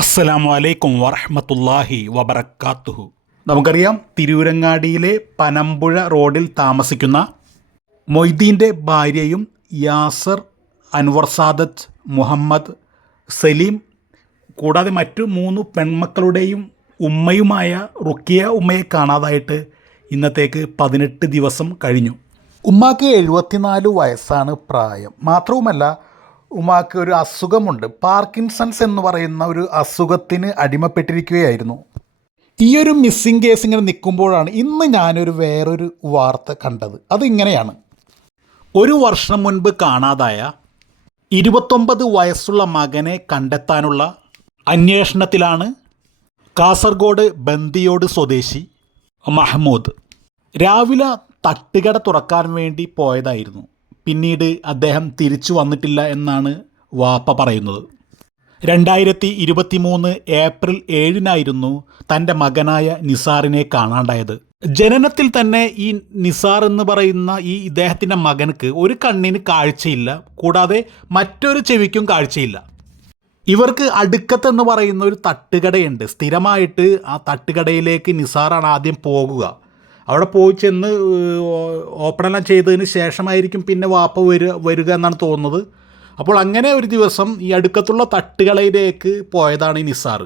അസ്സലാമു വലൈക്കും വറഹ്മത്തുള്ളാഹി വബർക്കാത്തുഹു നമുക്കറിയാം തിരൂരങ്ങാടിയിലെ പനമ്പുഴ റോഡിൽ താമസിക്കുന്ന മൊയ്തീന്റെ ഭാര്യയും യാസർ അൻവർ സാദത്ത് മുഹമ്മദ് സലീം കൂടാതെ മറ്റു മൂന്ന് പെൺമക്കളുടെയും ഉമ്മയുമായ റുക്കിയ ഉമ്മയെ കാണാതായിട്ട് ഇന്നത്തേക്ക് പതിനെട്ട് ദിവസം കഴിഞ്ഞു. ഉമ്മാക്ക് എഴുപത്തിനാല് വയസ്സാണ് പ്രായം. മാത്രവുമല്ല ഉമ്മാക്ക് ഒരു അസുഖമുണ്ട്. പാർക്കിൻസൺസ് എന്ന് പറയുന്ന ഒരു അസുഖത്തിന് അടിമപ്പെട്ടിരിക്കുകയായിരുന്നു. ഈ ഒരു മിസ്സിംഗ് കേസ് ഇങ്ങനെ നിൽക്കുമ്പോഴാണ് ഇന്ന് ഞാനൊരു വേറൊരു വാർത്ത കണ്ടത്. അതിങ്ങനെയാണ്. ഒരു വർഷം മുൻപ് കാണാതായ ഇരുപത്തൊമ്പത് വയസ്സുള്ള മകനെ കണ്ടെത്താനുള്ള അന്വേഷണത്തിലാണ് കാസർഗോഡ് ബന്ദിയോട് സ്വദേശി മഹമ്മൂദ് രാവിലെ തട്ടുകട തുറക്കാൻ വേണ്ടി പോയതായിരുന്നു. പിന്നീട് അദ്ദേഹം തിരിച്ചു വന്നിട്ടില്ല എന്നാണ് വാപ്പ പറയുന്നത്. രണ്ടായിരത്തി ഇരുപത്തി മൂന്ന് ഏപ്രിൽ ഏഴിനായിരുന്നു തന്റെ മകനായ നിസാറിനെ കാണാണ്ടായത്. ജനനത്തിൽ തന്നെ ഈ നിസാർ എന്ന് പറയുന്ന ഈ ഇദ്ദേഹത്തിന്റെ മകനക്ക് ഒരു കണ്ണിന് കാഴ്ചയില്ല കൂടാതെ മറ്റൊരു ചെവിക്കും കാഴ്ചയില്ല. ഇവർക്ക് അടുക്കത്ത് എന്ന് പറയുന്ന ഒരു തട്ടുകടയുണ്ട്. സ്ഥിരമായിട്ട് ആ തട്ടുകടയിലേക്ക് നിസാറാണ് ആദ്യം പോകുക. അവിടെ പോയി ചെന്ന് ഓപ്പണെല്ലാം ചെയ്തതിന് ശേഷമായിരിക്കും പിന്നെ വാപ്പ വരിക വരിക എന്നാണ് തോന്നുന്നത്. അപ്പോൾ അങ്ങനെ ഒരു ദിവസം ഈ അടുക്കത്തുള്ള തട്ടുകളയിലേക്ക് പോയതാണ് ഈ നിസാർ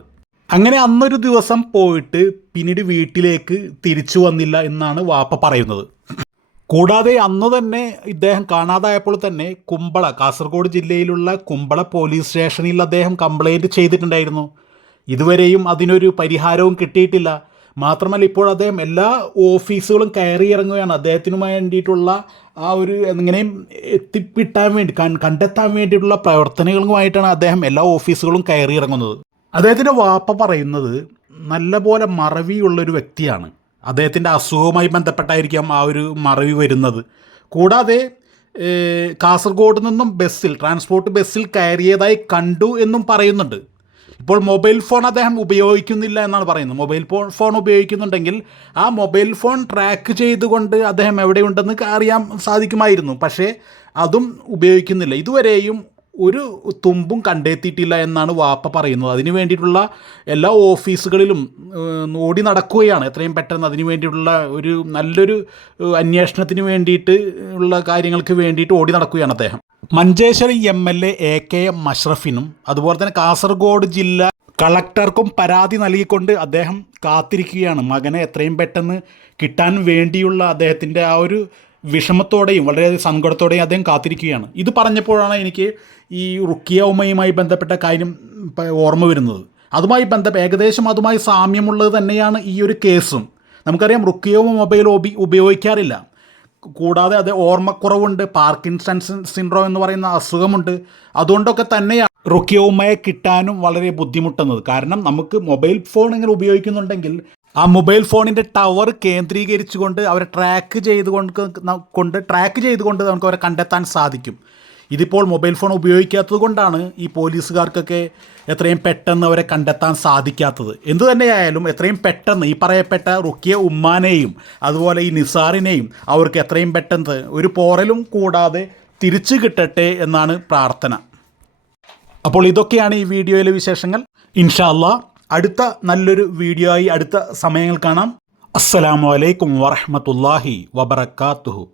അങ്ങനെ അന്നൊരു ദിവസം പോയിട്ട് പിന്നീട് വീട്ടിലേക്ക് തിരിച്ചു വന്നില്ല എന്നാണ് വാപ്പ പറയുന്നത്. കൂടാതെ അന്ന് തന്നെ ഇദ്ദേഹം കാണാതായപ്പോൾ തന്നെ കുമ്പള കാസർഗോഡ് ജില്ലയിലുള്ള കുമ്പള പോലീസ് സ്റ്റേഷനിൽ അദ്ദേഹം കംപ്ലൈന്റ് ചെയ്തിട്ടുണ്ടായിരുന്നു. ഇതുവരെയും അതിനൊരു പരിഹാരവും കിട്ടിയിട്ടില്ല. മാത്രമല്ല ഇപ്പോൾ അദ്ദേഹം എല്ലാ ഓഫീസുകളും കയറി ഇറങ്ങുകയാണ്. അദ്ദേഹത്തിനു വേണ്ടിയിട്ടുള്ള ആ ഒരു എങ്ങനെയും എത്തിപ്പിട്ടാൻ വേണ്ടി കണ്ടെത്താൻ വേണ്ടിയിട്ടുള്ള പ്രവർത്തനങ്ങളുമായിട്ടാണ് അദ്ദേഹം എല്ലാ ഓഫീസുകളും കയറി ഇറങ്ങുന്നത്. അദ്ദേഹത്തിന്റെ വാപ്പ പറയുന്നത് നല്ലപോലെ മറവിയുള്ളൊരു വ്യക്തിയാണ്. അദ്ദേഹത്തിന്റെ അസുഖവുമായി ബന്ധപ്പെട്ടായിരിക്കാം ആ ഒരു മറവി വരുന്നത്. കൂടാതെ കാസർഗോഡ് നിന്നും ബസ്സിൽ ട്രാൻസ്പോർട്ട് ബസ്സിൽ കയറിയതായി കണ്ടു എന്നും പറയുന്നുണ്ട്. ഇപ്പോൾ മൊബൈൽ ഫോൺ അദ്ദേഹം ഉപയോഗിക്കുന്നില്ല എന്നാണ് പറയുന്നത്. മൊബൈൽ ഫോൺ ഫോൺ ഉപയോഗിക്കുന്നുണ്ടെങ്കിൽ ആ മൊബൈൽ ഫോൺ ട്രാക്ക് ചെയ്തുകൊണ്ട് അദ്ദേഹം എവിടെയുണ്ടെന്ന് അറിയാൻ സാധിക്കുമായിരുന്നു. പക്ഷേ അതും ഉപയോഗിക്കുന്നില്ല. ഇതുവരെയും ഒരു തുമ്പും കണ്ടെത്തിയിട്ടില്ല എന്നാണ് വാപ്പ പറയുന്നത്. അതിന് വേണ്ടിയിട്ടുള്ള എല്ലാ ഓഫീസുകളിലും ഓടി നടക്കുകയാണ്. എത്രയും പെട്ടെന്ന് അതിന് വേണ്ടിയിട്ടുള്ള ഒരു നല്ലൊരു അന്വേഷണത്തിന് വേണ്ടിയിട്ട് ഉള്ള കാര്യങ്ങൾക്ക് വേണ്ടിയിട്ട് ഓടി നടക്കുകയാണ് അദ്ദേഹം. Manjeshwaram M L A K M അഷ്റഫിനും അതുപോലെ തന്നെ കാസർഗോഡ് ജില്ല കളക്ടർക്കും പരാതി നൽകിക്കൊണ്ട് അദ്ദേഹം കാത്തിരിക്കുകയാണ്. മകനെ എത്രയും പെട്ടെന്ന് കിട്ടാൻ വേണ്ടിയുള്ള അദ്ദേഹത്തിന്റെ ആ ഒരു വിഷമത്തോടെയും വളരെയധികം സങ്കടത്തോടെയും അദ്ദേഹം കാത്തിരിക്കുകയാണ്. ഇത് പറഞ്ഞപ്പോഴാണ് എനിക്ക് ഈ റുക്കിയ ഉമ്മയുമായി ബന്ധപ്പെട്ട കാര്യം ഓർമ്മ വരുന്നത്. അതുമായി ബന്ധപ്പെട്ട ഏകദേശം അതുമായി സാമ്യമുള്ളത് തന്നെയാണ് ഈ ഒരു കേസും. നമുക്കറിയാം റുക്കിയോ മൊബൈൽ ഉപി ഉപയോഗിക്കാറില്ല. കൂടാതെ അത് ഓർമ്മക്കുറവുണ്ട് പാർക്കിൻസൺസ് സിൻഡ്രോം എന്ന് പറയുന്ന അസുഖമുണ്ട്. അതുകൊണ്ടൊക്കെ തന്നെയാണ് റുക്കിയോമയെ കിട്ടാനും വളരെ ബുദ്ധിമുട്ടുന്നത്. കാരണം നമുക്ക് മൊബൈൽ ഫോൺ ഇങ്ങനെ ഉപയോഗിക്കുന്നുണ്ടെങ്കിൽ ആ മൊബൈൽ ഫോണിന്റെ ടവർ കേന്ദ്രീകരിച്ചുകൊണ്ട് അവരെ ട്രാക്ക് ചെയ്തുകൊണ്ട് കൊണ്ട് ട്രാക്ക് ചെയ്തുകൊണ്ട് നമുക്ക് അവരെ കണ്ടെത്താൻ സാധിക്കും. ഇതിപ്പോൾ മൊബൈൽ ഫോൺ ഉപയോഗിക്കാത്തത് കൊണ്ടാണ് ഈ പോലീസുകാർക്കൊക്കെ എത്രയും പെട്ടെന്ന് അവരെ കണ്ടെത്താൻ സാധിക്കാത്തത്. എന്തു തന്നെയായാലും എത്രയും പെട്ടെന്ന് ഈ പറയപ്പെട്ട റുക്കിയ ഉമ്മാനെയും അതുപോലെ ഈ നിസാറിനെയും അവർക്ക് എത്രയും പെട്ടെന്ന് ഒരു പോറലും കൂടാതെ തിരിച്ചു കിട്ടട്ടെ എന്നാണ് പ്രാർത്ഥന. അപ്പോൾ ഇതൊക്കെയാണ് ഈ വീഡിയോയിലെ വിശേഷങ്ങൾ. ഇൻഷാല്ല അടുത്ത നല്ലൊരു വീഡിയോ ആയി അടുത്ത സമയങ്ങൾ കാണാം. അസ്സലാമു അലൈക്കും വറഹ്മത്തുള്ളാഹി വബറകാതുഹു